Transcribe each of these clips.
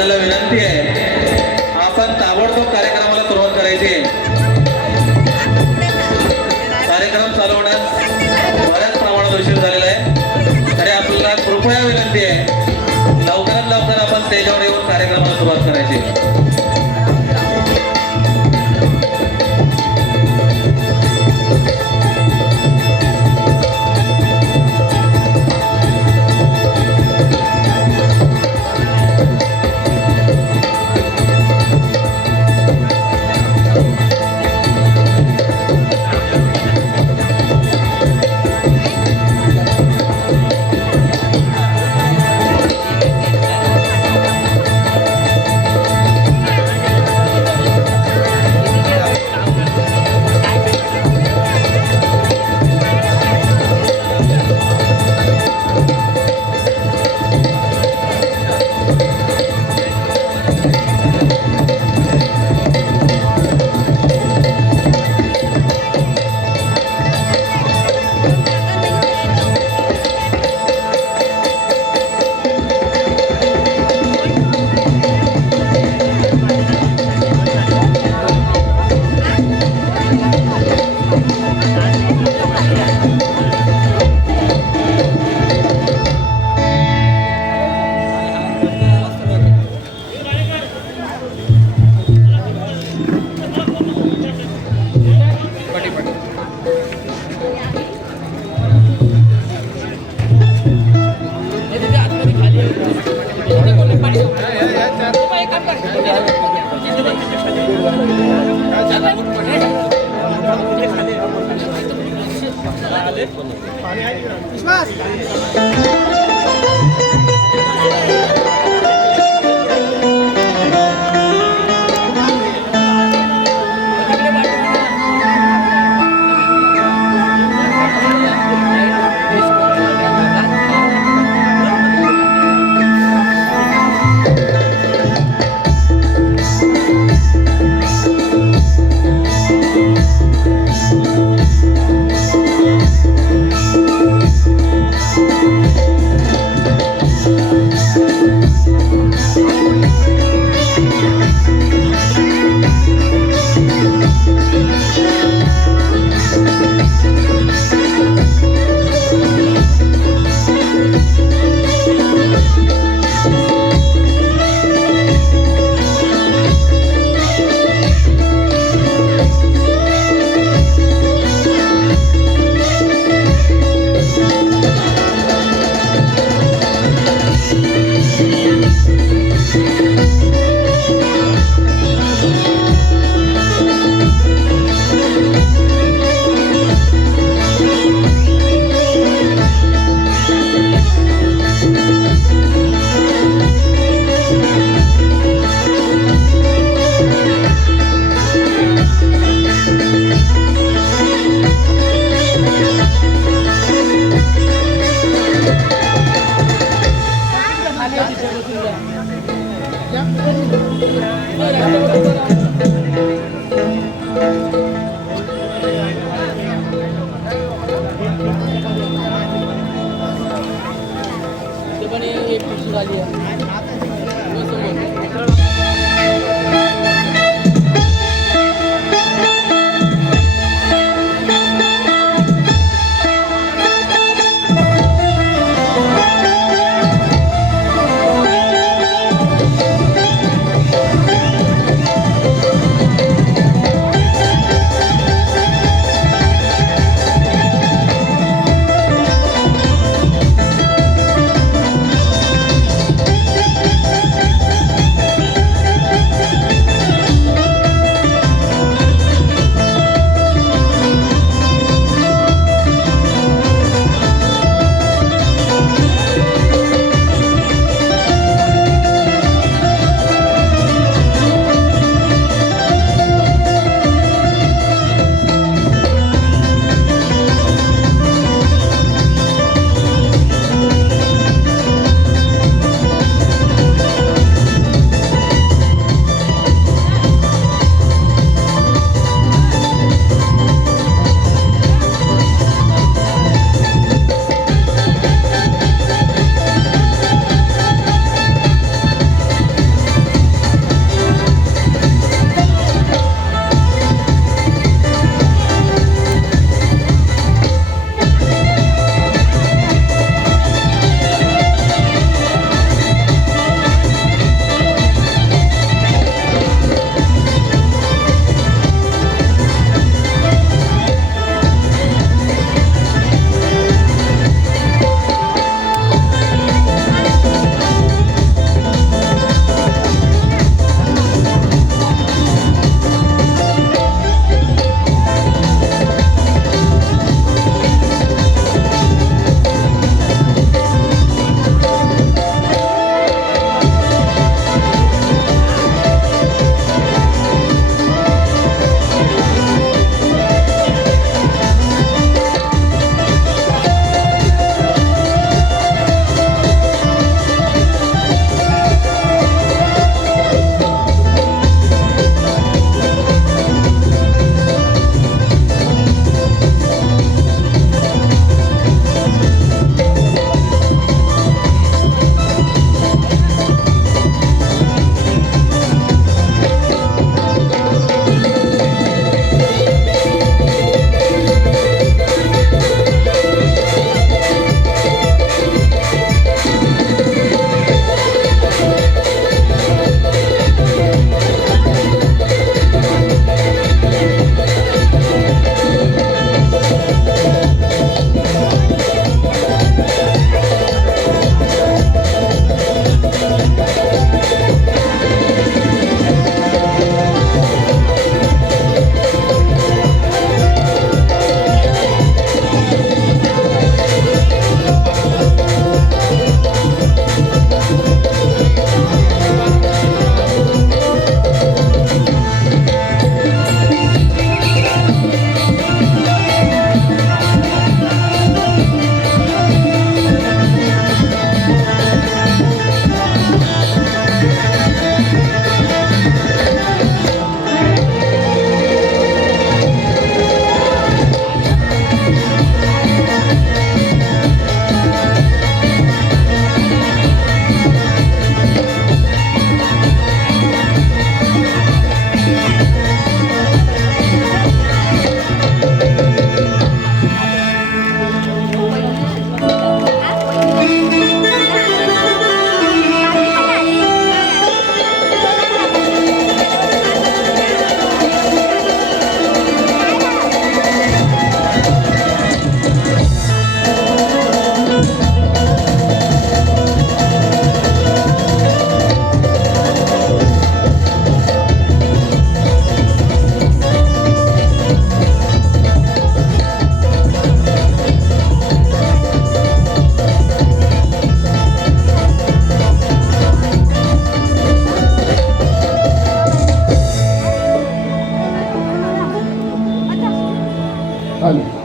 आपल्याला विनंती आहे आपण ताबडतोब कार्यक्रमाला सुरुवात करायची आहे। कार्यक्रम चालवण्यास बऱ्याच प्रमाणात उशीर झालेला आहे तरी आपल्याला कृपया विनंती आहे लवकरात लवकर आपण स्टेजवर येऊन कार्यक्रमाला सुरुवात करायची।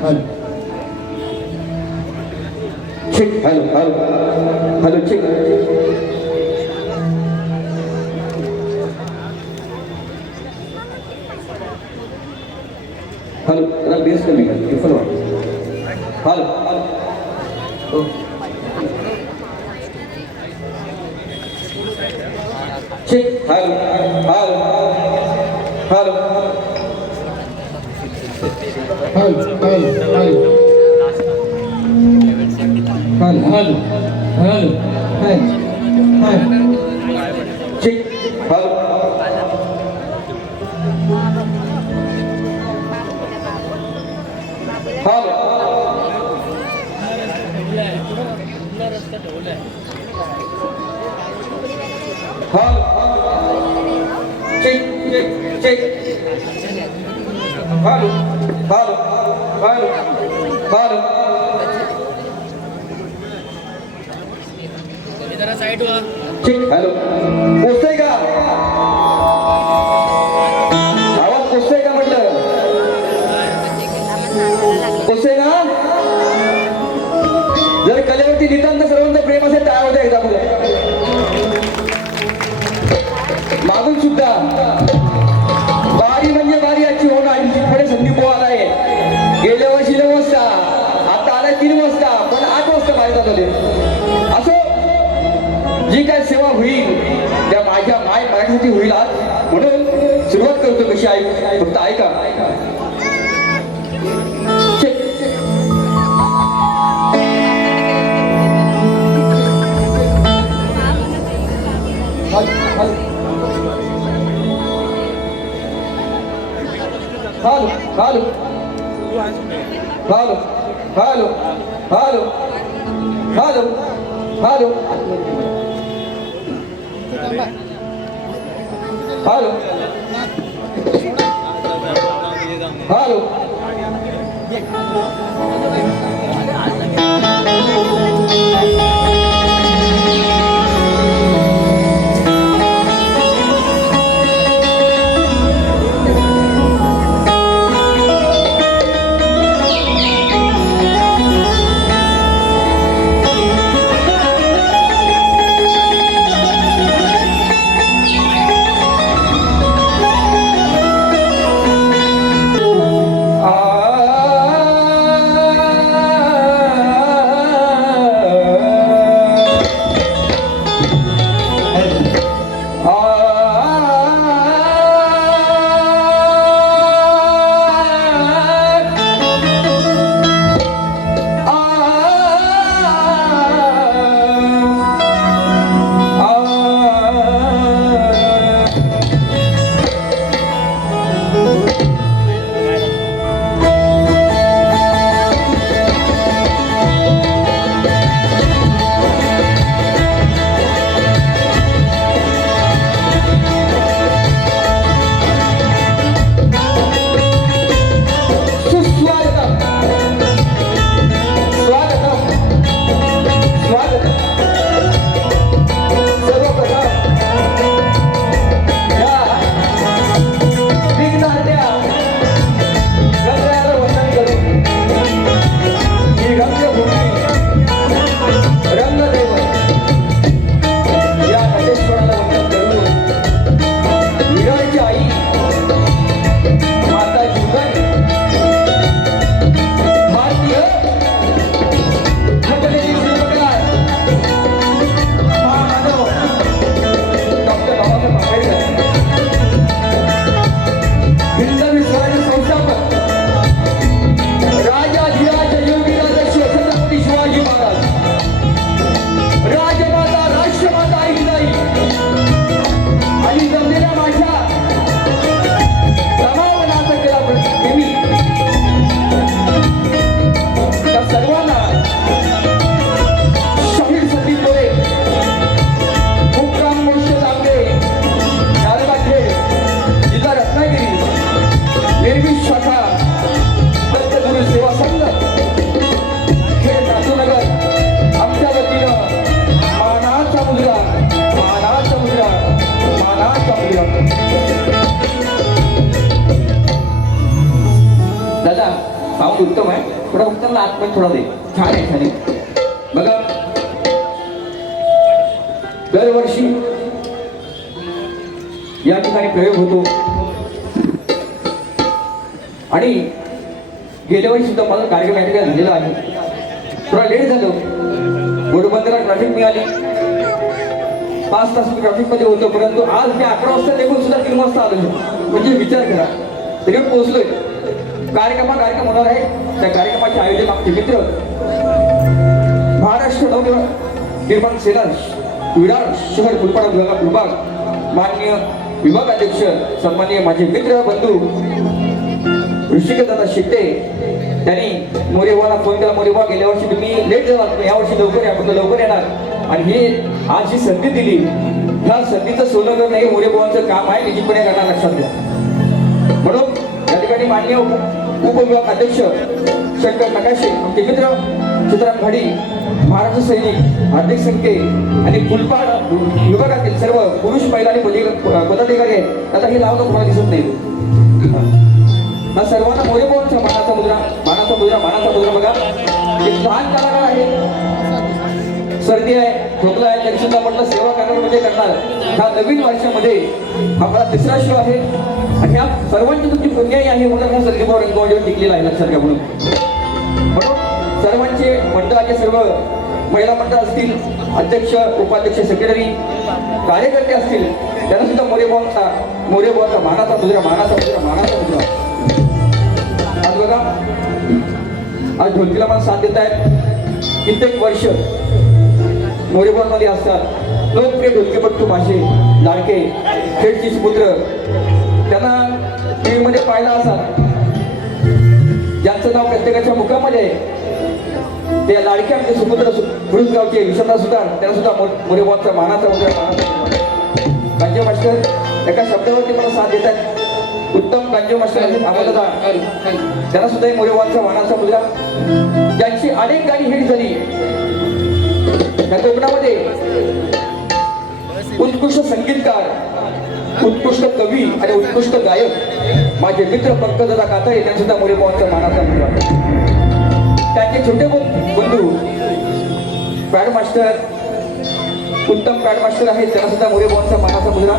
Check hello hello hello check hello जरा बेस कमी कर टिफन वाट हॅलो हो check hello hello hello hello hello hello hello hello hello check hello hello hello check check check hello hello hello hello check hello पोचतोय का आवाज पोचतोय का म्हटलं पोचतोय ना जर कलेवरती नितांत सर्वांचं प्रेम असेल त्या होत्या एकदा बघा मागून सुद्धा बारी म्हणजे बारी याची होणार पुढे संदीप आलाय गेल्या वर्षी 9 वाजता आता आलाय 3 वाजता पण 8 वाजता बाहेर झाले असं जी काय सेवा होईल त्या माझ्यासाठी होईल आज म्हणून सुरुवात करतो कशी ऐक फक्त ऐका check hello hello hello hello hello hello hello hello hello sound उत्तम आहे, थोडा फक्त मला आतमध्ये थोडा दे. छान आहे, छान आहे. बघा दरवर्षी या ठिकाणी प्रयोग होतो आणि गेल्या वर्षी सुद्धा माझा कार्यक्रम या ठिकाणी झालेला आहे. थोडा लेट झालं, घोडबंदरला ट्रॅफिक मिळाली, 5 तास ट्रॅफिक मध्ये होतो, परंतु आज मी 11 वाजता निघून सुद्धा 3 वाजता आलो. म्हणजे विचार करा, तरी पोहोचलोय. कार्यक्रम होणार आहे. त्या कार्यक्रमाचे आयोजक आमचे मित्र महाराष्ट्र नवनिर्माण सेना विरार शहर फुलपाडा विभाग माननीय विभागाध्यक्ष सन्माननीय माझे मित्र बंधू ऋषिकेशदादा शेट्टे, त्यांनी मोरेबाला फोन केला. मोरेबा गेल्या वर्षी तुम्ही लेट झाला, यावर्षी लवकर या, म्हटलं लवकर येणार. आणि हे आज जी संधी दिली, ह्या संधीचं सोनं करणं हे मोरेबावांचं काम आहे, निश्चितपणे करणार, लक्षात घ्या. म्हणून या ठिकाणी मान्य उपविभाग अध्यक्ष शंकर नकाशे, आमचे मित्र चित्रांग घाडी, महाराष्ट्र सैनिक हार्दिक संके आणि फुलपाड विभागातील सर्व पुरुष महिला आणि पदाधिकारी आहेत. आता हे नाव तर कोणाला दिसत नाही. सर्वांना मोरेबावांच्या मानाचा मुद्रा बघा. एक लहान कलाकार आहे, सर्दी आहे, खोकला आहे, तरी सुद्धा म्हटलं सेवा करणार म्हणजे करणार. ह्या नवीन वर्षामध्ये हा मला 3रा शो आहे आणि ह्या सर्वांची तुमची पुण्याई आहे म्हणून हा संदीपराव रंगवाडीवर टिकलेला आहे, लक्षात घ्या. म्हणून सर्वांचे मंडळाचे सर्व महिला मंडळ असतील, अध्यक्ष उपाध्यक्ष सेक्रेटरी कार्यकर्ते असतील, त्यांना सुद्धा मोरेबावांचा मानाचा मुद्रा. आज बघा, आज ढोलकीला मला साथ देत आहेत. कित्येक वर्ष मोरेबावांमध्ये असतात लोकप्रिय ढोलकीपट्टू माझे लाडके खेडची पुत्र, त्यांना टीव्ही मध्ये पाहिला असाल, ज्यांचं नाव प्रत्येकाच्या मुखामध्ये आहे. ते लाडके आमचे सुपुत्र गुरुजगावचे विश्वनाथ सुतार, त्यांना सुद्धा मोरेबावांचा मानाचा मुद्रा. गांजे मास्टर एका शब्दावरती मला साथ देत आहेत. उत्तम गांजे मास्टर आहेत, त्यांना सुद्धा मोरेबावांचा मानाचा मुद्रा. ज्यांची अनेक गाणी हिट झाली त्या कोकणामध्ये, उत्कृष्ट संगीतकार, उत्कृष्ट कवी आणि उत्कृष्ट गायक माझे मित्र पंकजदादा कातारे, त्यांना सुद्धा मोरेबावांचा मानाचा मुद्रा. त्यांचे छोटे बंधू पॅड मास्टर, उत्तम पॅड मास्टर आहेत, त्यांना सुद्धा मोरेबावांचा मानाचा मुद्रा.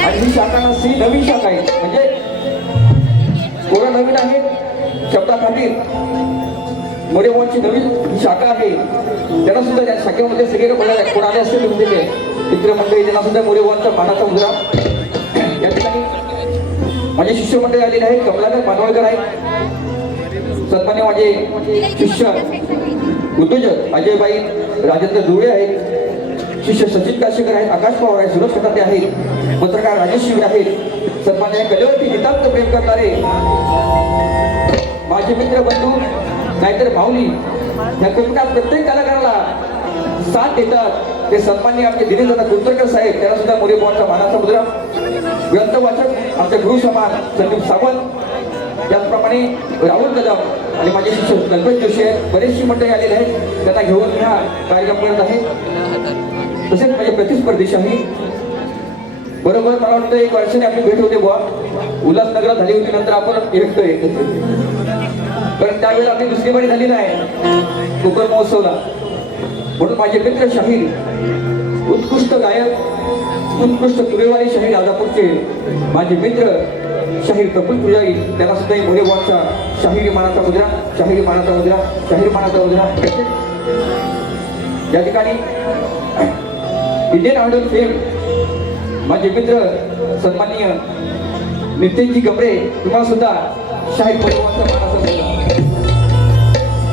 आणि ही शाखा नसती, नवीन शाखा आहे, म्हणजे कोणा नवीन आहे शब्दाखातीर मोरेबावांची नवीन शाखा आहे. त्यांना सुद्धा त्या शाखेमध्ये सगळे कोण आले असतील तुमचे मित्रमंडळी, त्यांना सुद्धा मोरेबावांचा मानाचा मुद्रा. या ठिकाणी माझे शिष्यमंडळी आलेले आहेत. कमलाकर मानवळकर आहेत, सन्मान्य माझे शिष्य उद्योजक अजयबाई राजेंद्र दुळे आहेत, शिष्य सचिन काशीकर आहेत, आकाश पवार आहेत, सुरेश खताते आहेत, पत्रकार राजेश शिवे आहेत, सन्मान्य कलेवरती नितांत प्रेम करणारे माझे मित्र बंधू नाहीतर माऊली, या कोकणात प्रत्येक कलाकाराला साथ देतात ते सन्मान्य आमचे दिनेशदादा कुलकर्णी साहेब, त्यांना सुद्धा मोरेबावांचा मानाचा मुद्रा. ग्रंथवाचक आमचे गृह समान संदीप सावंत, त्याचप्रमाणे राहुल कदम आणि माझे शिक्षक कल्पेश जोशी आहेत. बरेचशी मंडळी आलेले आहेत, त्यांना घेऊन हा कार्यक्रम करत आहे. तसेच माझे प्रतिस्पर्धी शाही बरोबर मला वाटतं 1 वर्षाने आपली भेट होते बुवा, उल्हासनगरात झाली होती, नंतर आपण भेटतोय. पण त्यावेळेला आपली दुसरी बारी झाली नाही कोकण महोत्सवला. म्हणून माझे मित्र शाहीर, उत्कृष्ट गायक, उत्कृष्ट तुरेवाली शाहीर राजापूरचे माझे मित्र शाहीर कपिल पुजारी, त्यांना सुद्धा मोरेबावांचा शाहिरी मानाचा मुद्रा. या ठिकाणी इंडियन आयडल फेम माझे मित्र सन्माननीय नितेशजी गमरे, तुम्हाला सुद्धा शाहीर मोरेबावांचा मानाचा मुद्रा.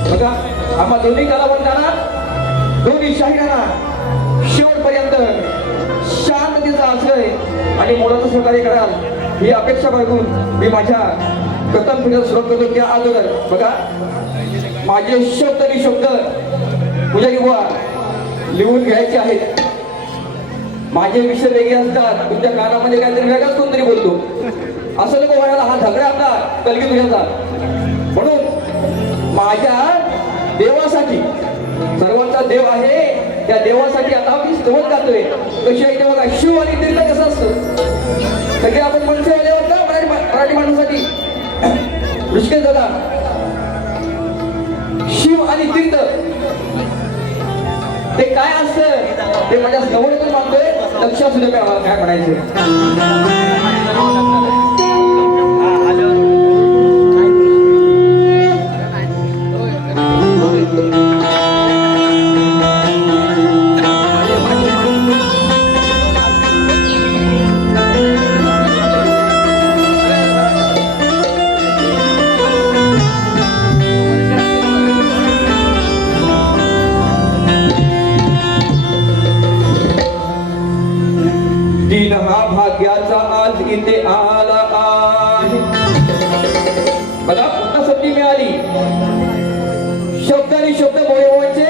बघा, आम्हा दोन्ही कलावंतांना, दोन्ही शाहिरांना शेवटपर्यंत शांततेचा आश्रय आणि मोलाचं सहकार्य कराल ही अपेक्षा बाळगून मी माझ्या प्रथम पिढीला सुरुवात करतो. त्या अगोदर बघा, माझे शब्द पुजारी बुवा लिहून घ्यायचे आहेत. माझे विषय वेगळे असतात, तुमच्या कानामध्ये काहीतरी वेगळाच कोणतरी बोलतो, असं नको व्हायला. हा झगडा आपला कलगी तुझ्याचा. म्हणून माझ्या देवासाठी, सर्वांचा देव आहे, त्या देवासाठी आता मी स्तोत्र गातोय. कशी आहे ते बघा, शिव आणि दिल्ला कसं असतं, सगळे आपण मनसेवाले होतो मराठी माणसासाठी. विजय दादा शिव आणि तीर्थ ते काय असतं ते माझ्या जवळच मानतोय. लक्षात सुद्धा काय म्हणायचं. दिन हा भाग्याचा आज इथे आला आहे. बघा पुन्हा संधी मिळाली. शब्द आणि शब्द बोलवायचे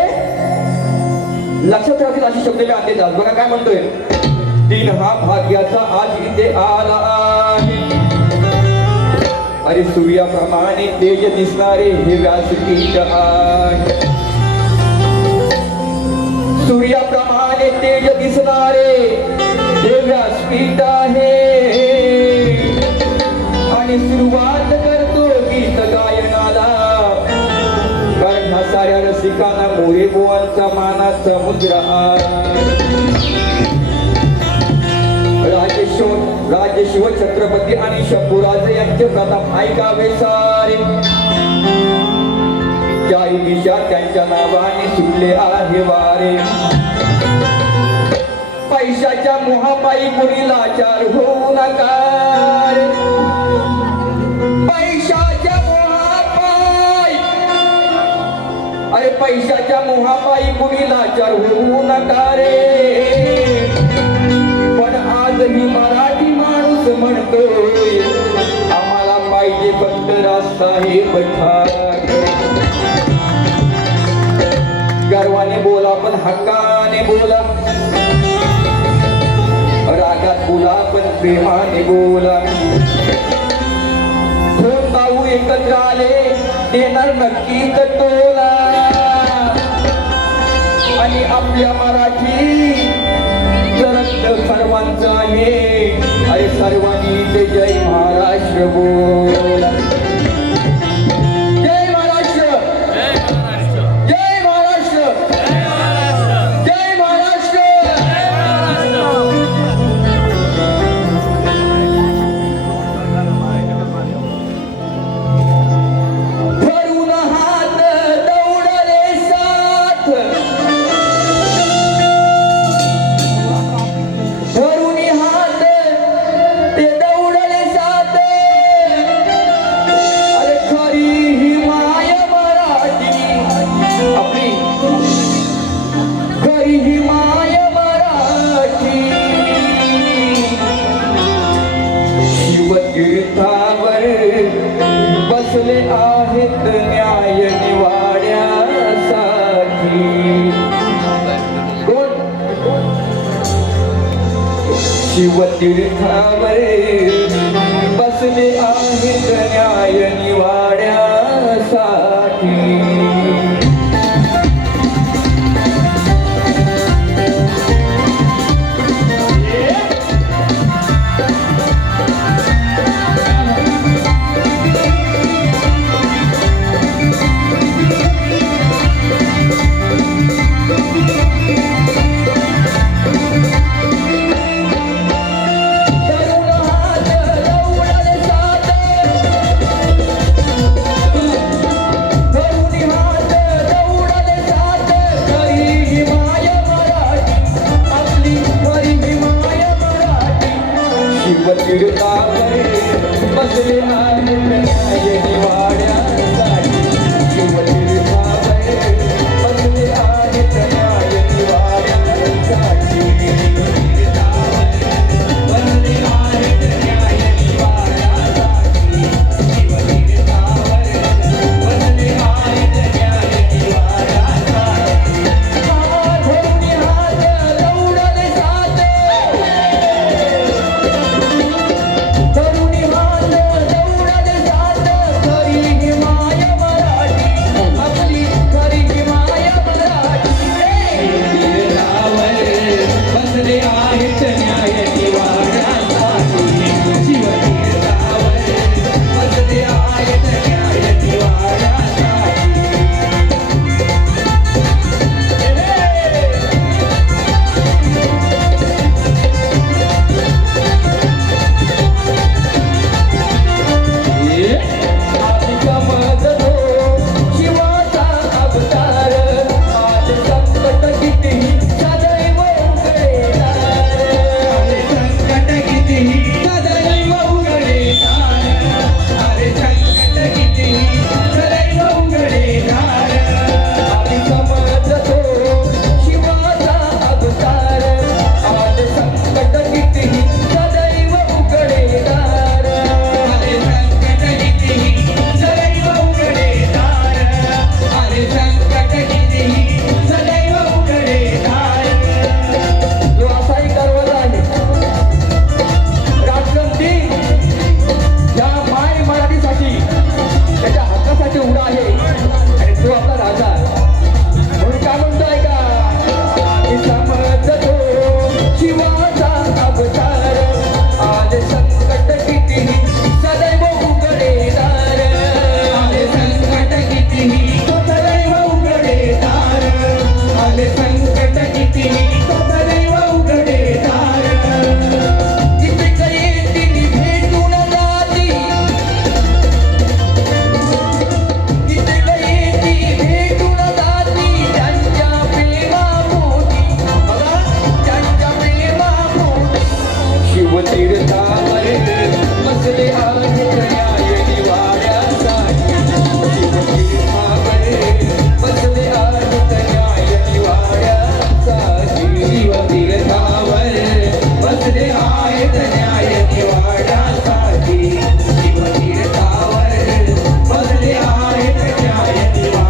लक्षात राहतील असे शब्द मी आणले जात. बघा काय म्हणतोय. दिन हा भाग्याचा आज इथे आला आहे. अरे सूर्याप्रमाणे तेज दिसणारे हे व्यासपीठ आहे. सूर्याप्रमाणे तेज दिसणारे हे व्यासपीठ आहे. आणि सुरुवात करतो गीत गायनाला. कारण हा साऱ्या रसिकांना मोरे बुवांचा मानाचा मुद्रा आहे. राजशिव छत्रपती आणि शंभूराज यांचे प्रताप ऐकावे सारे. चारी दिशा त्यांच्या नावाने सुटले आहे वारे. पैशाच्या मोहापायी कोणी लाचार होऊ नका रे. पैशाच्या मोहापायी अरे पैशाच्या मोहापायी कोणी लाचार होऊ नका रे. पण आजही मराठी माणूस म्हणतोय आम्हाला पाहिजे फक्त राजसाहेब ठाकरे. गर्वाने बोला पण हक्काने बोला. रागात बोला पण प्रेमाने बोला. दोन भाऊ एकत्र आले देणार नक्कीच टोला. आणि आपल्या मराठी रक्त सर्वांचं आहे. अरे सर्वांनी ते जय महाराष्ट्र बोला. जय महाराष्ट्र जय महाराष्ट्र जय महाराष्ट्र. धरून हात दौडले साथ. धरून हात ते दौडले साथ. अरे खरी ही माय मराठी आपली. खरी ही माय मराठी. शिवतीर्थावर बसले आहेत न्याय निवाड्यासाठी. कोण शिवतीर्थावर बसले आहेत न्याय निवाड्यासाठी. शिवतीर्थावर बसले आहेत न्याय निवाड्यासाठी. शिवतीर्थावर बसले आहेत न्याय निवाड्यासाठी. बसले आहेत न्याय निवाड्यासाठी. शिवतीर्थावर बसले आहेत न्याय निवाड्यासाठी. धरून हात दौडले साथ. धरून हात दौडले साथ. शिवतीर्थावर बसले आहेत न्याय निवाड्यासाठी शिवतीर्थावर बसले आहेत न्याय निवाड्यासाठी शिवतीर्थावर बसले आहेत न्याय निवाड्यासाठी शिवतीर्थावर बसले आहेत न्याय निवाड्यासाठी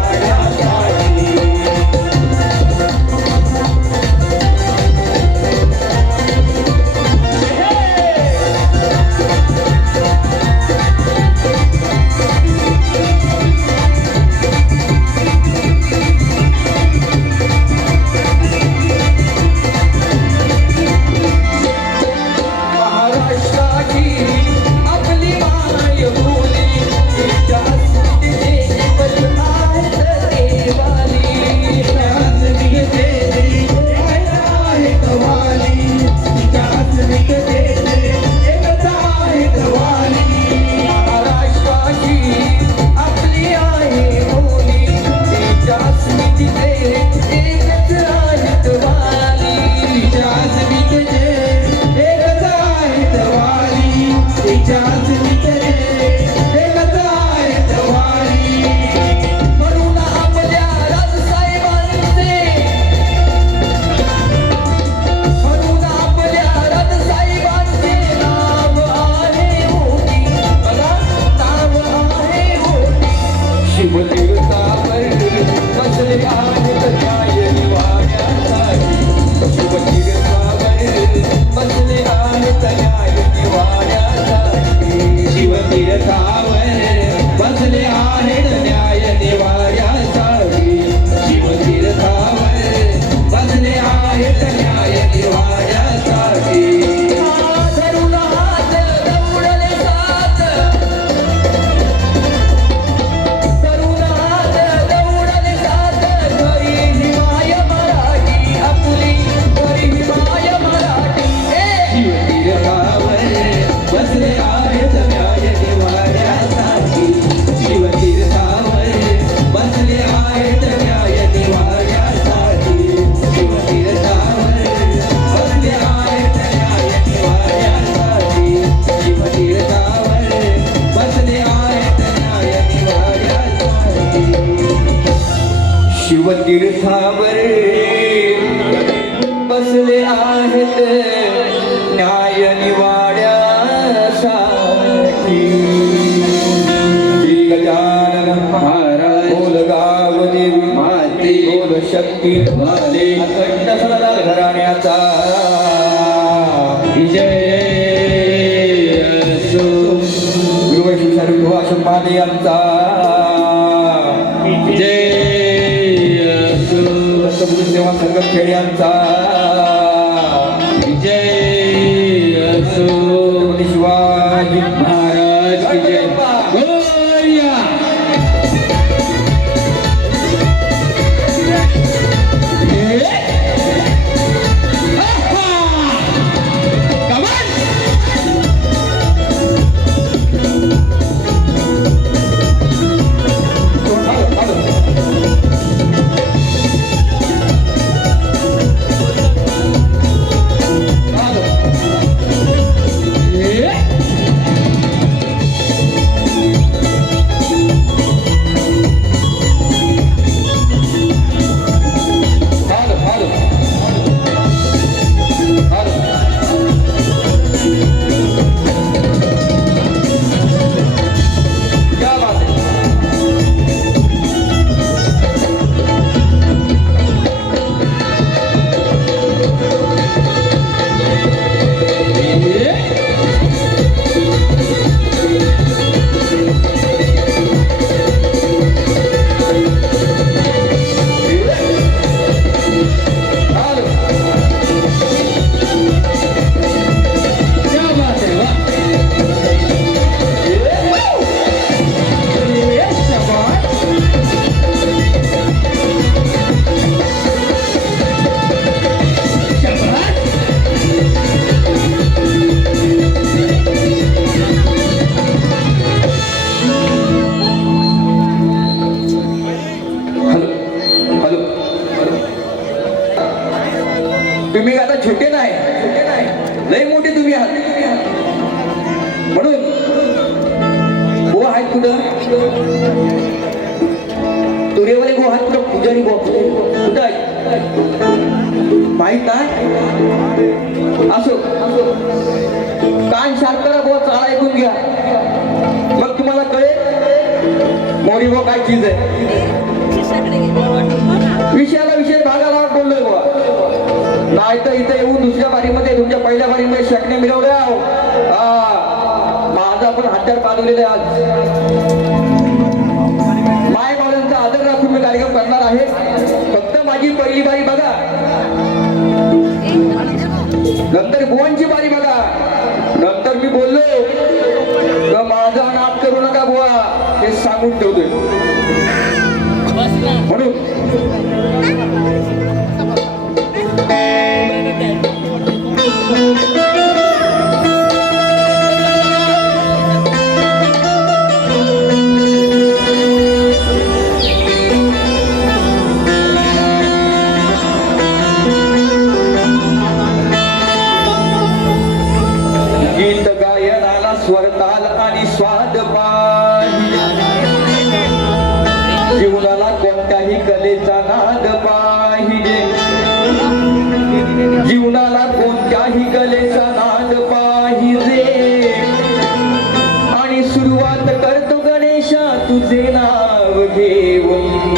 महाराष्ट्राची आपली माय बोली तिच्या अस्मितेची बदलात देवाली अस्मितेची आहे कवाली तिच्या अस्मितेची एकता आहे कवाली महाराष्ट्राची आपली आहे बोली तिच्या अस्मितेची एकच आहे कवाली तिच्या अस्मितेची एकता आहे कवाली तिच्या अस्मितेची एकता आहे कवाली म्हणून आपल्या राजसाहेबांचे म्हणून आपल्या राजसाहेबांचे नाव आहे मोठी बघा नाव आहे मोठी शिवतीर्थावर बसले आहेत न्याय निवाड्यासाठी शिवतीर्थावर बसले आहेत न्याय निवाड्यासाठी शिवतीर्थावर बसले आहेत न्याय निवाड्यासाठी शिवतीर्थावर बसले आहेत न्याय निवाड्यासाठी धरून हात दौडले साथ तरुण हात दौडले साथ घरी हिमाय मराठी आपली घरी हिमाय मराठी शिवतीर्थावर बसले आहेत न्याय निवाड्यासाठी शिवतीर्थावर बसले आहेत न्याय निवाड्यासाठी शिवतीर्थावर बसले आहेत न्याय निवाड्यासाठी शिवतीर्थावर बसले आहेत न्याय निवाड्यासाठी शिवतीर्थावर बसले आहेत न्याय निवाड्यासाठी श्री गजानन महाराज बोल गाव देवी माते बोल शक्ती माते अखंड सदाल घराण्याचा विजय असो गुरुवैष्णव सर्व माते यांचा विजय असो सेवा संघ खेड्यांचा विजय असो शिवाजी महाराज की जय बोलिया तुम्ही आता छोटे नाही लय मोठे तुम्ही आहात म्हणून बुवा आहेत कुठं तुरेवाले बुवा आहेत कुठं पुजारी बुवा कुठं आहेत माहित नाही असो कान शार्प करा बुवा चाळा ऐकून घ्या मग तुम्हाला कळेल मोरी बुवा काय चीज आहे विषयाला विषय भागाला बोललोय बुवा नाही तर इथं येऊन दुसऱ्या बारीमध्ये तुमच्या पहिल्या बारीमध्ये शकणे मिळवले माझा पण हत्यार पाजवलेले आज माय बाळांचा आदर राखून मी कार्यक्रम करणार आहे फक्त माझी पहिली बारी बघा नंतर बुवांची बारी बघा नंतर मी बोललो तर माझा नाद करू नका बुवा हे सांगून ठेवतोय म्हणून गीत गायनाला स्वरताल आणि स्वाद पाहिजे जीवनाला कोणत्याही कलेचा नाद पाहिजे जीवनाला कोणत्याही कलेचा नाद पाहिजे आणि सुरुवात करतो गणेशा तुझे नाव घेऊन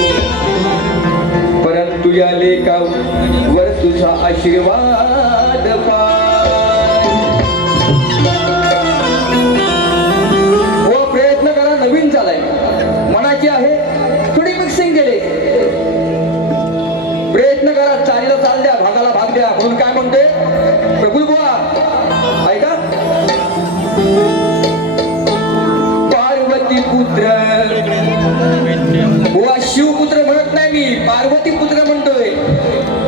परंतु या लेखावर तुझा आशीर्वाद व प्रयत्न करा नवीन चालाय मनाची आहे थोडी मिक्सिंग केली प्रयत्न करा चालीला चाल द्या भागाला भाग द्या म्हणून काय म्हणते प्रफुल्ल बुवा ऐका पार्वती पुत्र बुवा शिवपुत्र म्हणत नाही मी पार्वती पुत्र म्हणतोय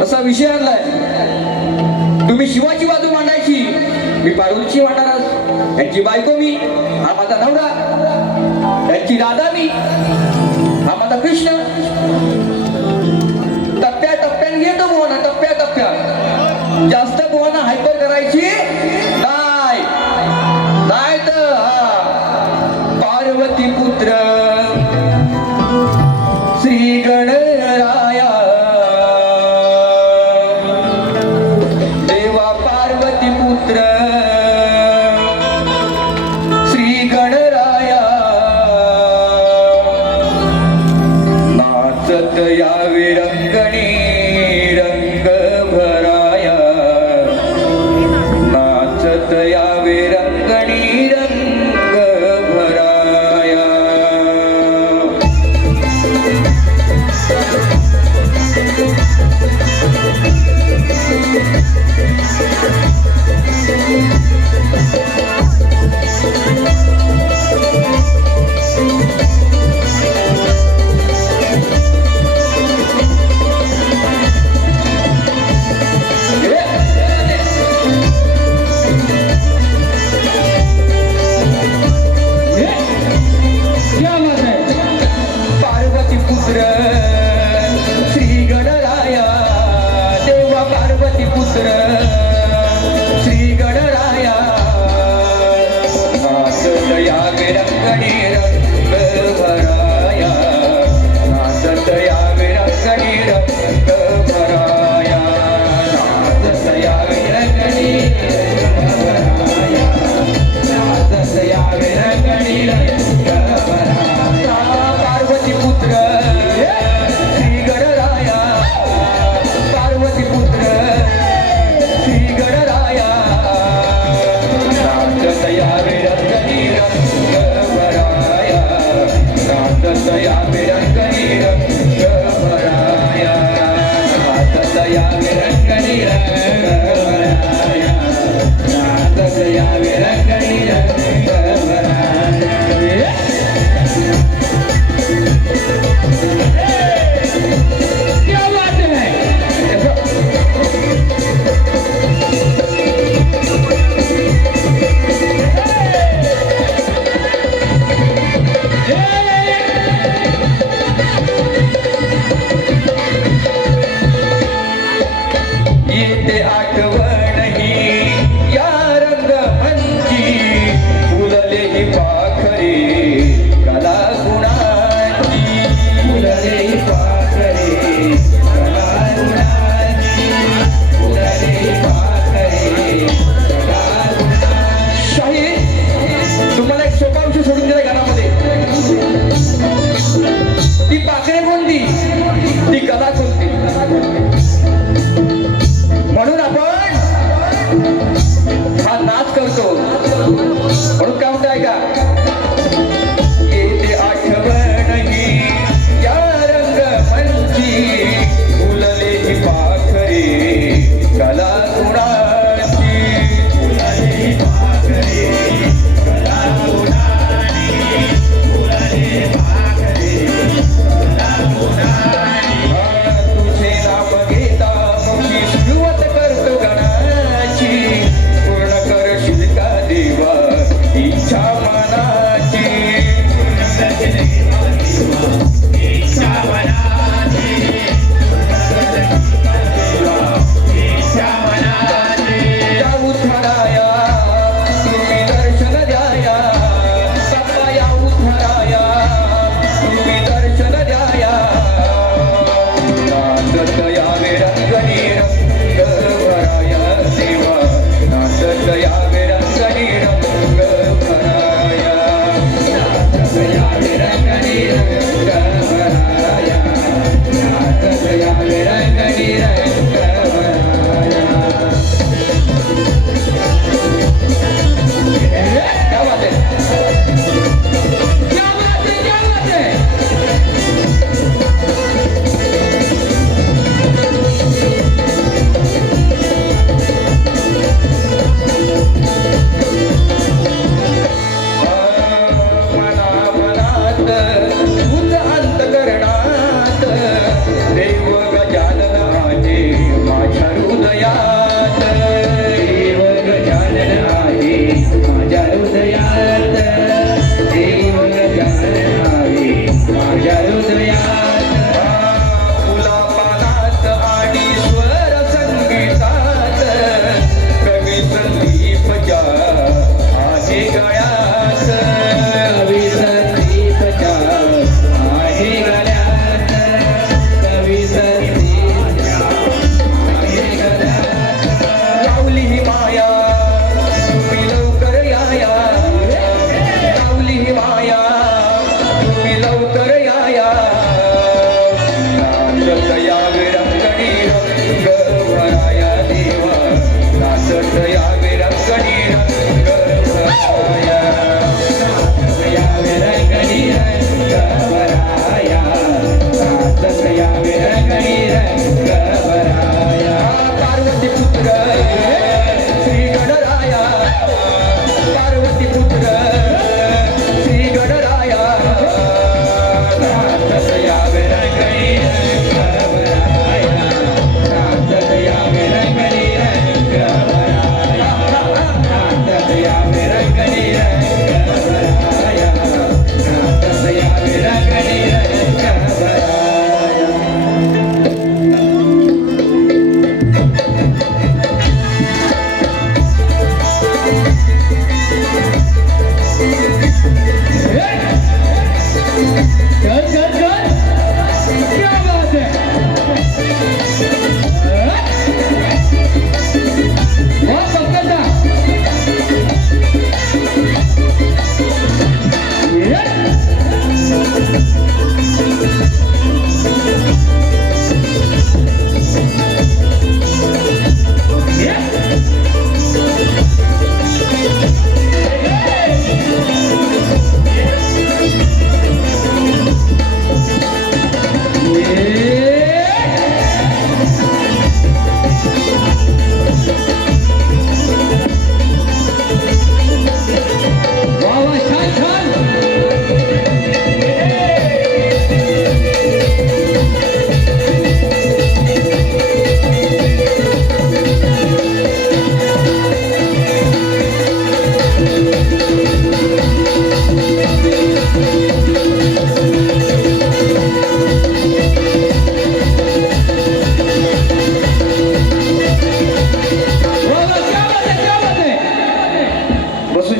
असा विषय आणलाय तुम्ही शिवाची बाजू मांडायची मी पार्वतीची मांडणार यांची बायको मी हा माझा नवरा यांची राधा मी हा माझा कृष्ण टप्प्या टप्प्याने येतो बोना टप्प्या टप्प्या जास्त बोना हायपर करायची नाही नाही तर पार्वती पुत्र श्री गणराया देवा पार्वती पुत्र श्री गणराया नाचत यावे रंगणी रंग भराया नाचत यावे रंगणी रंग भराया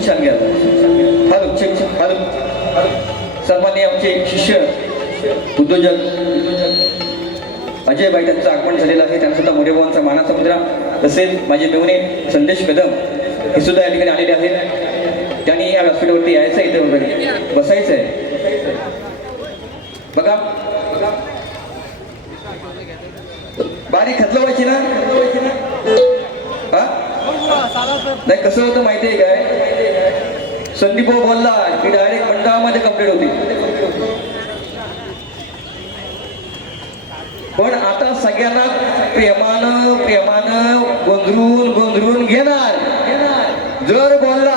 शान घ्या. Hello check check. हॅलो सन्माननीय आमचे शिष्य उद्योजक अजय भाई त्यांचं आगमन झालेलं आहे. त्यांना सुद्धा मोरेभावांचा मानाचा मुद्रा. तसेच माझे मेहुणे संदेश कदम हे सुद्धा या ठिकाणी आलेले आहेत. त्यांनी या व्यासपीठावरती यायचं आहे, इथे वगैरे बसायचं आहे. बघा बारी खतलवायची ना. हा नाही कसं होतं माहिती आहे काय, संदीप भाऊ बोलला की डायरेक्ट मंडळामध्ये कंप्लीट होती. पण आता सगळ्यांना प्रेमानं प्रेमानं गोंधळून घेणार. जर बोलला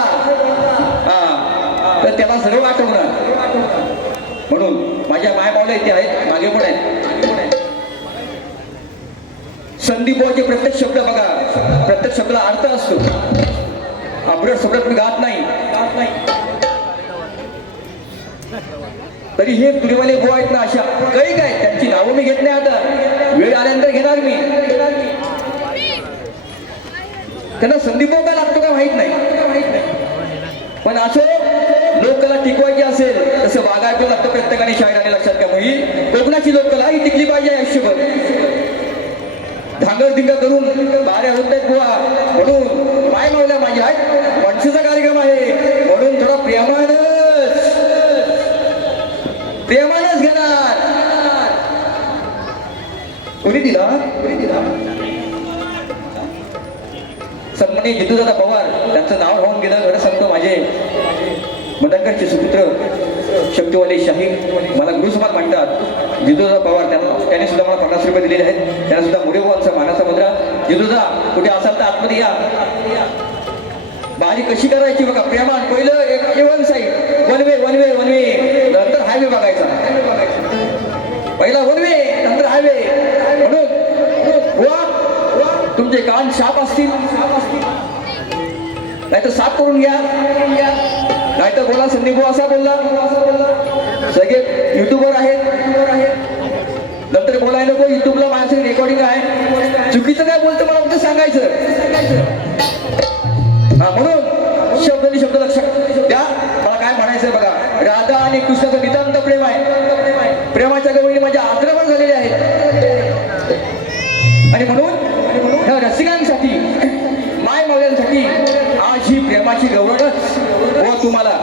हा तर त्याला सर्व आठवणार. म्हणून माझ्या माय मावल्या इथे आहेत, मागे पण आहेत. संदीप भाऊचे प्रत्येक शब्द बघा, प्रत्येक शब्दाला अर्थ असतो. आपल्या शब्दात मी गात नाही. तरी हे तुरेवाले भाऊ आहेत ना, अशा काही काय त्यांची नावं मी घेत नाही. आता वेळ आल्यानंतर घेणार मी. त्यांना संदीप भाऊ काय लागतो का माहित नाही. पण असं लोककला टिकवायची असेल तसं वागायचं लागतं प्रत्येकाने. शाळेने लक्षात घ्या. ही कोकणाची लोककला ही टिकली पाहिजे आयुष्यभर. धांगरधिंगा करून बाऱ्या होत नाहीत बुवा. म्हणून माय मावल्या माझ्या आहेत, माणसाचा कार्यक्रम आहे म्हणून थोडा प्रेमानच घेणार. कोणी दिला सन्माननीय जितूदादा पवार त्यांचं नाव होऊन गेलं. खरं सांगतो माझे मदनकरचे सुपुत्र शक्तिवाले शाही मला गुरुसमान म्हणतात. जितूदादा पवार त्यांनी सुद्धा मला 50 रुपये दिलेले आहेत. त्यांना सुद्धा मोरेभावांचा मानाचा मुद्रा. जितूदा कुठे असाल तर आतमध्ये या. बारी कशी करायची बघा, प्रेमान. पहिलं एक वन साईड वन वे नंतर हायवे बघायचा. पहिला वन वे नंतर हायवे. म्हणून तुमचे कान शाप असतील नाहीतर साफ करून घ्या. नाहीतर बोला संदीप भाऊ असा बोलला. सगळे युट्यूबवर आहेत. नंतर बोलायला नको, युट्यूबला माझ्यासाठी रेकॉर्डिंग आहे. चुकीचं काय बोलतं मला फक्त सांगायचं. हा म्हणून शब्द लक्षात द्या. मला काय म्हणायचं बघा, राधा आणि कृष्णाचं नितांत प्रेम आहे. प्रेमाच्या गवळी माझ्या आक्रमण झालेले आहेत. आणि म्हणून ह्या रसिकांसाठी माय मावल्यांसाठी आज ही प्रेमाची गवळणच हो तुम्हाला.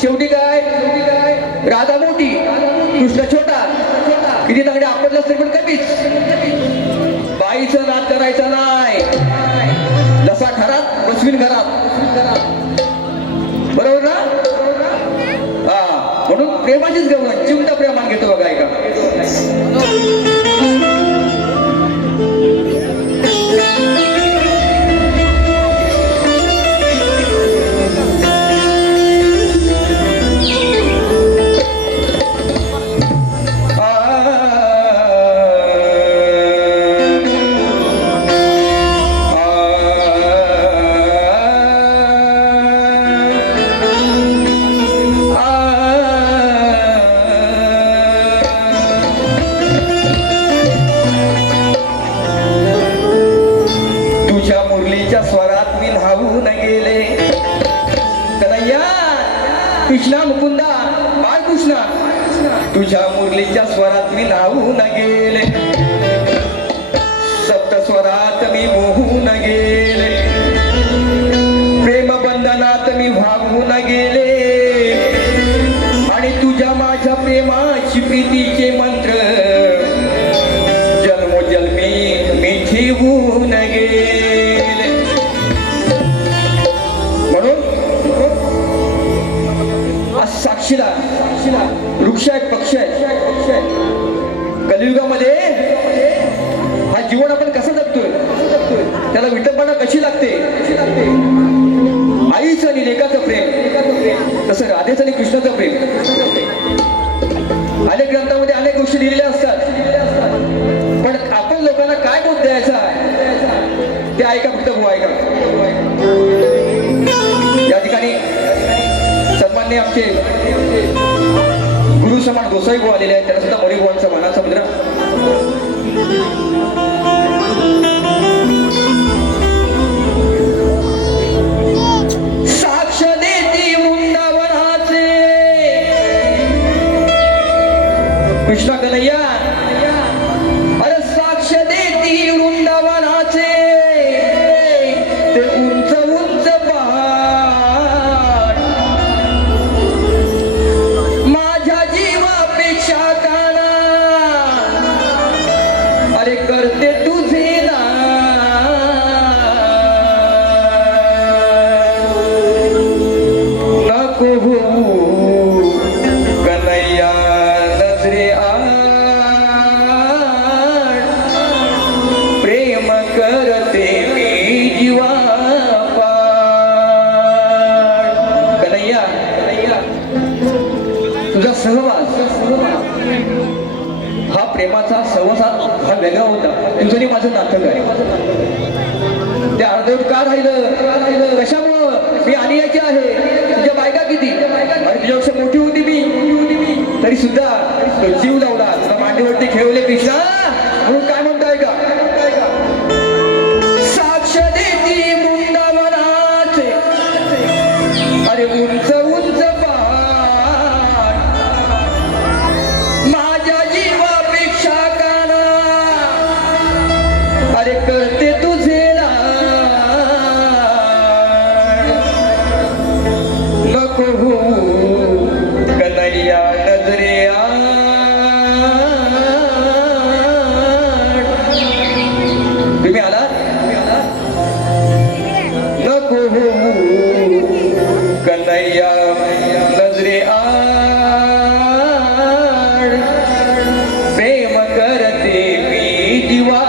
शेवटी काय राधा मोठी कृष्ण छोटा. किती तांगडे आपडलं तरी पण कमीच. बाईचं नाद करायचा नाही. जसा घरात बसवीन घरात. बरोबर ना. हा म्हणून प्रेमाचीच गवळण चिमटा प्रेमान घेतो बघा. ऐका कृष्णा मुकुंदा बाळकृष्णा तुझ्या मुरलीच्या स्वरात मी लावून गेले. सप्त स्वरात मी मोहून गेले. प्रेम बंधनात मी वाहून गेले. आणि तुझ्या माझ्या प्रेमाची प्रीतीचे मंत्र जन्मोजन्मी मी ठेवून गेले. म्हणून साक्षीला वृक्ष आहेत, पक्ष आहेत. कलियुगामध्ये हा जीवन आपण कसं जगतोय, त्याला विटंबना कशी लागते. आईचं आणि लेकाचं प्रेम, तसं राधेचं आणि कृष्णाचं प्रेम. अनेक ग्रंथामध्ये अनेक गोष्टी लिहिलेल्या असतात. पण आपण लोकांना काय बोध द्यायचा ते ऐका फक्त. भाऊ ऐका. या ठिकाणी सन्माननीय आमचे गुरु समान गोसाई भाऊ आलेले आहेत. त्यांना सुद्धा मोरेभावांचा मानाचा मुद्रा. सागर प्रेमाचा संवाद हा वेगळा होता. तुझं आणि माझं नातं काय ते अर्धवट का राहिलं कशामुळं? मी आलियाची आहे, तुझ्या बायका किती आणि तुझ्यापेक्षा मोठी होती मी तरी सुद्धा तो जीव लावला, तुला मांडीवरती खेळवले कृष्णा म्हणून. काय म्हणताय का? साक्ष देती वृंदावनाचे अरे उंच उंच पहाड, माझ्या जीवापेक्षा काना अरे करते तुझे नको हो कन्हैया नजरे तुम्ही आलात नको हो कन्हैया नजरे प्रेम करते मी जीवा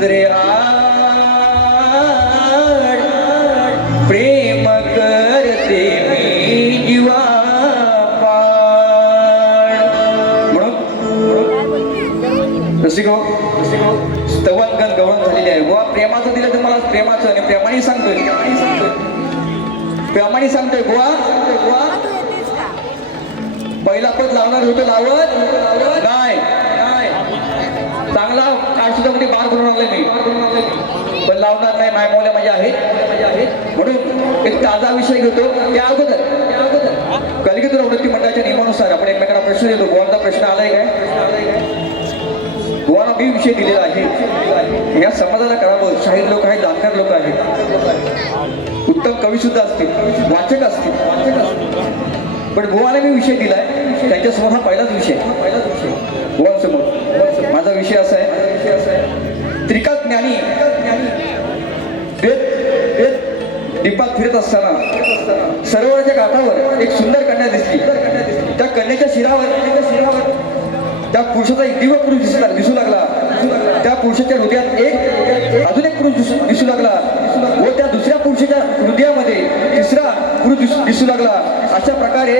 नजरे आड प्रेम करते मी जीवा म्हणून रसिको स्तवन गण गवण झालेली आहे गोवा प्रेमाचं दिलं तर मला प्रेमाचं आणि प्रेमाने सांगतोय गोवा पहिला पद लावणार होतो लावत नाही चांगला काळ सुद्धा मध्ये बार करून आणलाय मी पण लावणार नाही मायमोल्या माझ्या आहेत म्हणून एक ताजा विषय घेतो त्या अगोदर कलिकेत प्रवृत्ती मंडळाच्या नियमानुसार आपण एकमेकांना प्रश्न देतो गोवाचा प्रश्न आलाय काय गोवाला मी विषय दिलेला आहे या समाजाला करावं शाहीर लोक आहेत जाणकार लोक आहेत उत्तम कवी सुद्धा असतील वाचक असतील पण गोवाला मी विषय दिलाय त्यांच्यासमोर हा पहिलाच विषय गोवांसमोर माझा विषय असा आहे त्रिकाल ज्ञानी दीपात फिरत असताना सरोवराच्या काठावर एक सुंदर कन्या दिसली त्या कन्याच्या शिरावर त्या पुरुषाचा एक दिव्य पुरुष दिसू लागला त्या पुरुषाच्या हृदयात अजून एक पुरुष दिसू लागला व त्या दुसऱ्या पुरुषाच्या हृदयामध्ये तिसरा पुरुष दिसू लागला अशा प्रकारे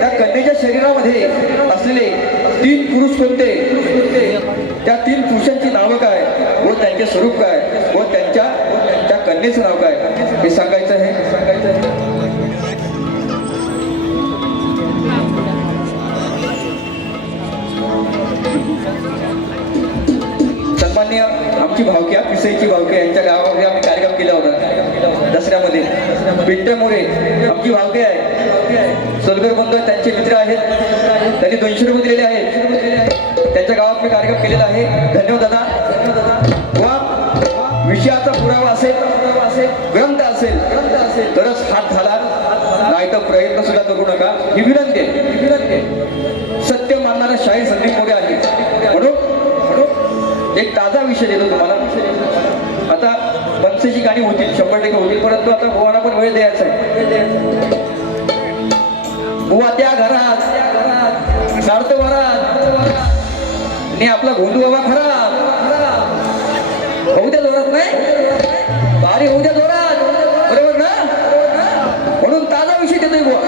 त्या कन्येच्या शरीरामध्ये असलेले 3 पुरुष कोणते त्या 3 पुरुषांची नावं काय व त्यांचे स्वरूप काय व त्या कन्येचं नाव काय हे सांगायचं आहे सन्मान्य आमची भावक्या पिसईची भावक्या यांच्या गावामध्ये आम्ही कार्यक्रम केला होता दसऱ्यामध्ये पिंट्या मोरे आमची भावके आहे सोलकर बंधू त्यांचे मित्र आहेत त्यांनी 200 रुपये दिलेले आहेत त्यांच्या गावात मी कार्यक्रम केलेला आहे धन्यवाद दादा वा विषयाचा पुरावा असेल ग्रंथ असेल तरच हात घाला नाही तर प्रयत्न सुद्धा करू नका ही विनंती आहे सत्य मानणारा शाहीर संदीप मोरे आहे म्हणून एक ताजा विषय देतो तुम्हाला आता बनसेची गाणी होतील 100% होतील परंतु आता गोवाला पण वेळ द्यायचा आहे बुवा त्या घरात सार्थ वरात आणि आपला गोंधू बाबा खराब होऊ द्या जोरात नाही भारी होऊ द्या जोरात बरोबर ना म्हणून ताजा विषय देतोय बुवा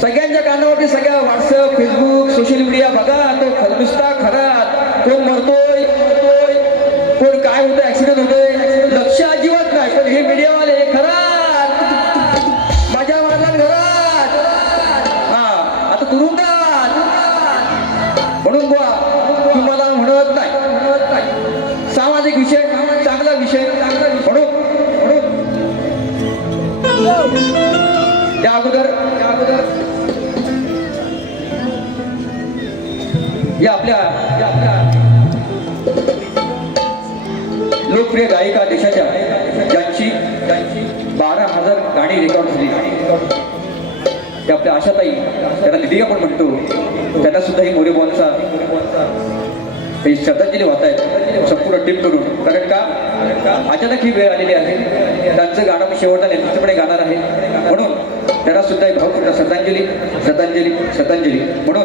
सगळ्यांच्या कानावरती सगळ्या व्हॉट्सअप फेसबुक सोशल मीडिया बघा तो नुसता खरात कोण मरतोय कोण काय होतं ऍक्सिडेंट होतोय लक्ष अजिबात नाही पण हे मीडियावाले खरात माझ्या मारला घरात हा आता तुरुंगात म्हणून बुवा तुम्हाला म्हणत नाही सामाजिक विषय चांगला विषय म्हणून त्या अगोदर या आपल्या लोकप्रिय गायिका देशाच्या ज्यांची 12,000 गाणी रेकॉर्ड झाली त्या आपल्या आशाताई त्यांना दिदी आपण म्हणतो त्यांना सुद्धा ही मोरे बॉनचा हे श्रद्धांजली वाहत आहेत संपूर्ण टीम करून कारण का अचानक ही वेळ आलेली आहे त्यांचं गाणं मी शेवटचा नेतृत्वपणे गाणार आहे म्हणून त्यांना सुद्धा एक भावपूर्ण श्रद्धांजली म्हणून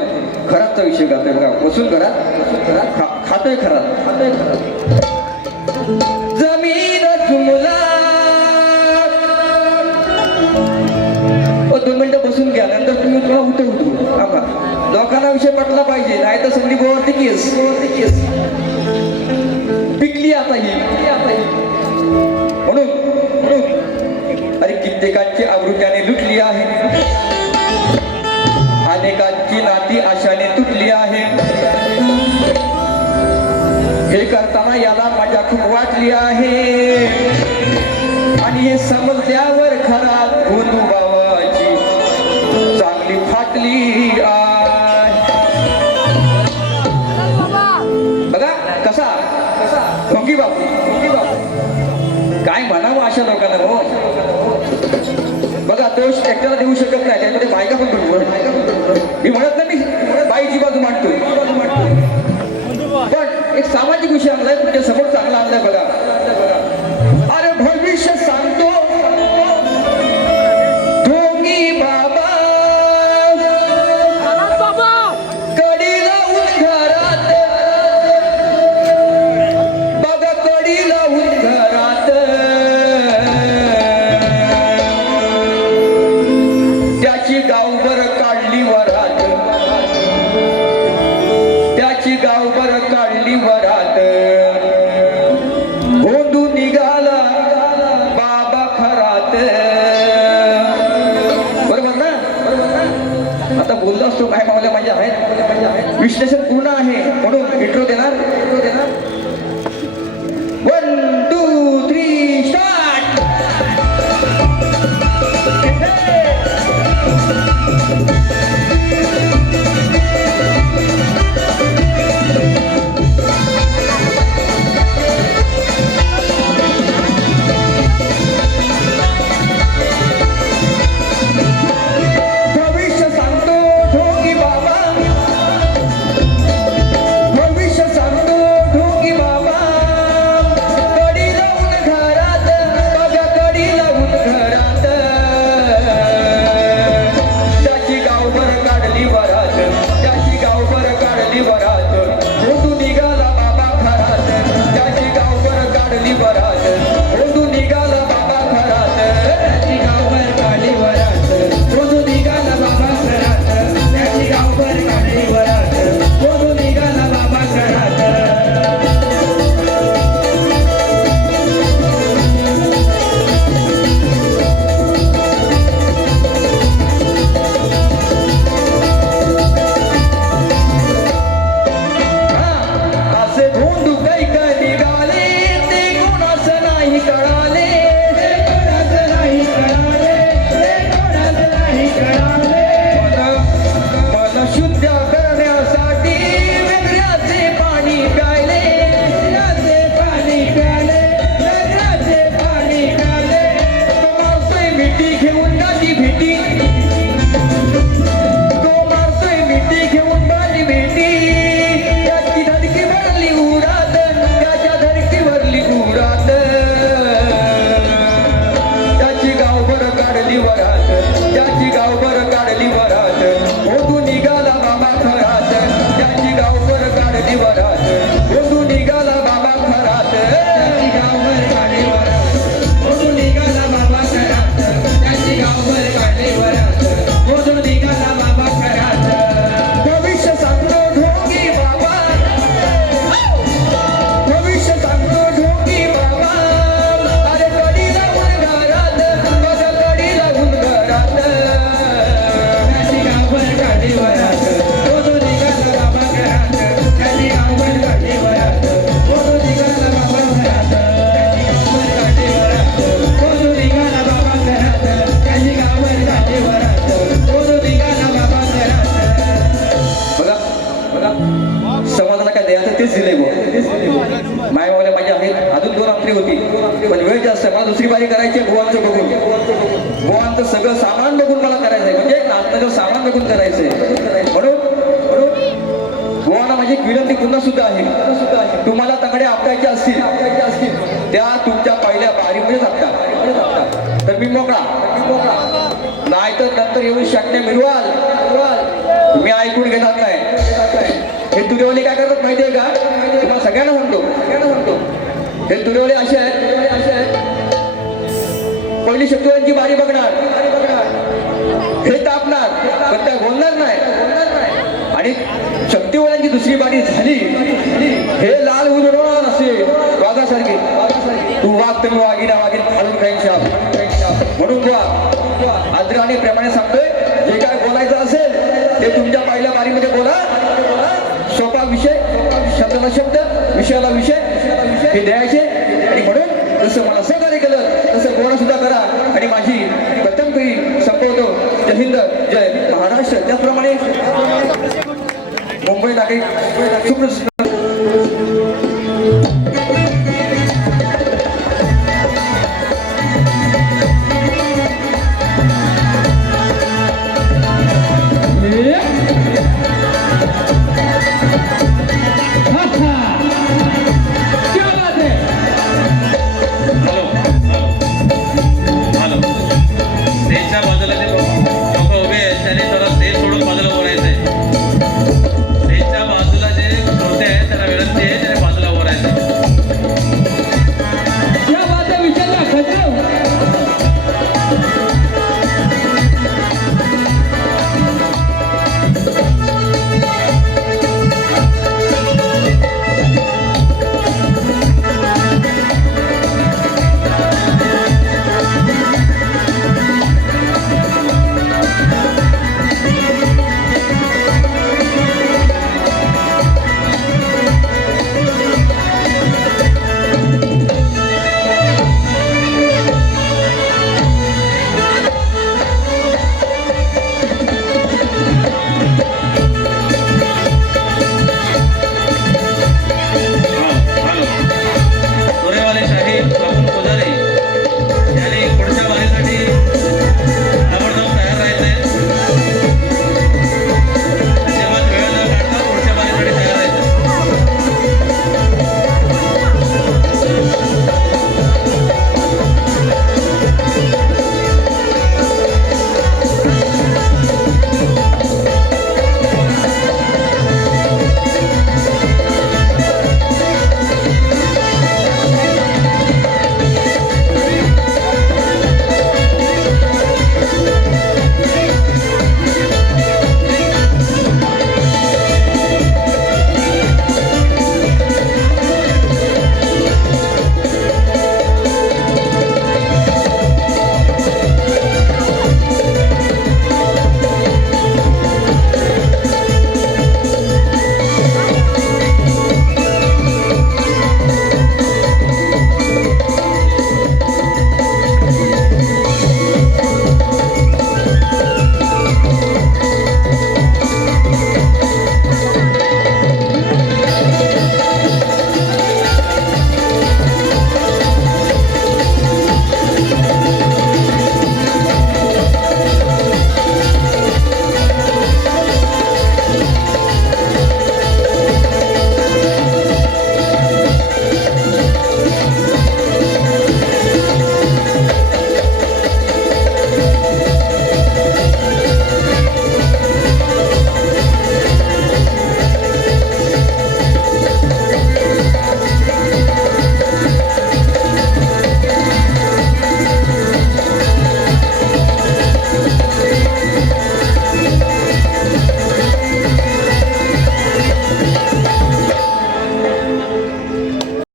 खरातचा विषय गातोय बघा बसून घरात खातोय खरात जमीन जुमला 2 मिनिटं बसून घ्या नंतर तुम्ही उठू लोकांना विषय पटला पाहिजे नाही तर संधी गोवरती केस पिकली आता ही म्हणून अरे कित्येकांची आवृत्त्याने लुटली आहे अनेकांची नाती आशाने तुटली आहे हे करताना याला मजा खूप वाटली आहे आणि हे समजल्यावर खरात गोंधू बाबाची चांगली फाटली आहे बघा कसा भोंगी बापू काय म्हणावं अशा लोकांना हो बघा दोष एकट्याला देऊ शकत नाही त्यामध्ये बायका पण बरोबर मी म्हणत नाही मी बाईची बाजू मांडतोय पण एक सामाजिक विषय आणलाय तुमच्या समोर चांगला आणलाय बघा अरे भविष्य सांगतो ढोंगी बाबा कडी लावून घरात विश्लेषण पूर्ण आहे म्हणून इंट्रो देणार 1 2 3 स्टार्ट. भविष्य सांगतो ढोंगी बाबा, भविष्य सांगतो ढोंगी बाबा, कडी लावून घरात, बघा कडी लावून घरात, त्याची गावभर काढली वरात, त्याची गावभर काढली वरात, होतू निघाला बाबा घरात, त्याची गावभर काढली वरात, होतू निघाला बाबा घरात, त्याची गावभर काढली वरात, होतू निघाला बाबा घरात, त्याची गावभर काढली वरात, होतू निघाला बाबा घरात. असे धोंडू काही काही निघाले, ते कोणाचं नाही कळाले, ते कोणाचं नाही कळाले, ते कोणाचं नाही कळाले. मन शुद्ध करण्यासाठी वेगळ्याचे पाणी प्यायले, वेगळ्याचे पाणी प्यायले, वेगळ्याचे पाणी प्यायले. तो मारतोय मिठी घेऊन गाठी भेटी, तो मारतोय मिठी घेऊन गाठी भेटी, त्याची धडकी भरली उरात, त्याच्या धडकी भरली उरात, त्याची गावभर काढली वरात, त्याची गावभर काढली वरात, होतू निघाला बाबा खरात, त्याची गावभर काढली वरात, होतू निघाला बाबा खरात, त्याची गावभर काढली वरात, होतू निघाला बाबा खरात, त्याची गावभर काढली वरात, होतू निघाला बाबा खरात. भविष्य सांगतो ढोंगी बाबा, भविष्य सांगतो ढोंगी बाबा, अरे कडी लावून घरात, बघा कडी लावून घरात, त्याची गावभर काढली वरात, होतू निघाला बाबा घरात, त्याची गावभर काढली वरात, होतू निघाला बाबा घरात, त्याची गावभर काढली वरात, होतू निघाला बाबा घरात, त्याची गावभर काढली वरात, होतू निघाला बाबा घरात. बघा बघा समाजाला काय द्यायचं तेच दिलंय बुवा. मायबाबाला माझी आहेत, अजून 2 रात्री होती पण वेळ जास्त, मला दुसरी बारी करायची आहे बुवांचं बघून, बुवांचं सगळं सामान बघून मला करायचंय, म्हणजे नाटकाचं सामान बघून करायचंय. म्हणून बुवांना माझी एक विनंती पुन्हा सुद्धा आहे, तुम्हाला तंगडे आपटायचे असतील त्या तुमच्या पहिल्या बारीमध्ये आपटा, तर मी मोकळा, नाही तर नंतर येऊन शकणे मिळवाल, मी ऐकून घेणार नाही. हे तुरेवाले काय करतात माहितीये का, तुम्हाला सगळ्यांना म्हणतो, हे तुरेवाले असे आहेत, पहिली शत्रूंची बारी बघणार, हे तापणार पण त्या बोलणार नाही, आणि शक्तीवाल्यांची दुसरी बारी झाली, हे लाल उधळणार असे वाघासारखे, तू वाघ तर वाघिना वाघीन खालून काही शाप. म्हणून आदराने प्रेमाने सांगतोय, जे काय बोलायचं असेल ते तुमच्या पहिल्या बारीमध्ये बोला, सोपा विषय, शब्दाला शब्द, विषयाला विषय हे द्यायचे. आणि म्हणून जसं मला सहकार्य केलं तसं बोला सुद्धा करा, आणि माझी प्रथम पिढी संपवतो. जय हिंद, जय महाराष्ट्र. त्याचप्रमाणे मुंबईला काही